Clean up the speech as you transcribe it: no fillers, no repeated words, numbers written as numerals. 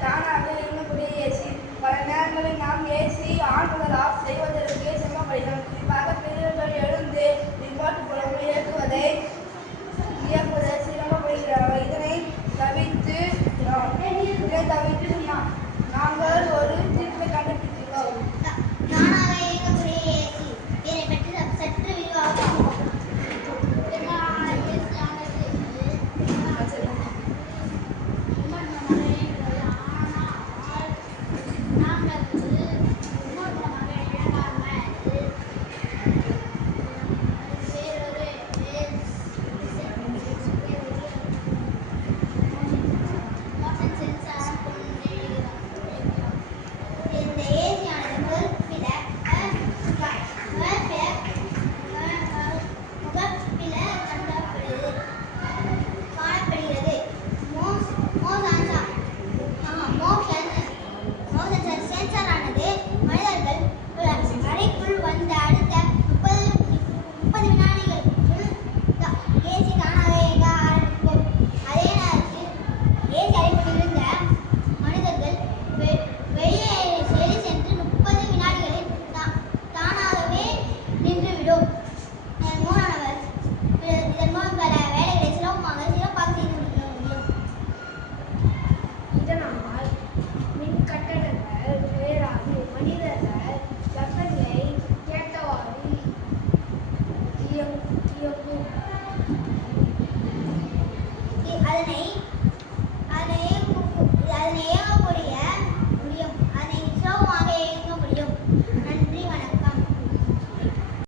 தானாக இயங்கக்கூடிய ஏசி. பல நேரங்களில் நாம் ஏசி ஆன் முதல் ஆஃப் செய்வதற்கு சிரமப்படுகிறோம். குறிப்பாக பெரியவர்கள் எழுந்து ரிமோட் மூலம் இயக்குவதை சிரமப்படுகிறார்கள். இதனை தவிர்த்து நாங்கள் ஒரு தீர்வை கண்டுபிடித்துள்ளோம். தானாக இயங்கக்கூடிய ஏசி. இதனை பற்றி சற்று விரிவாக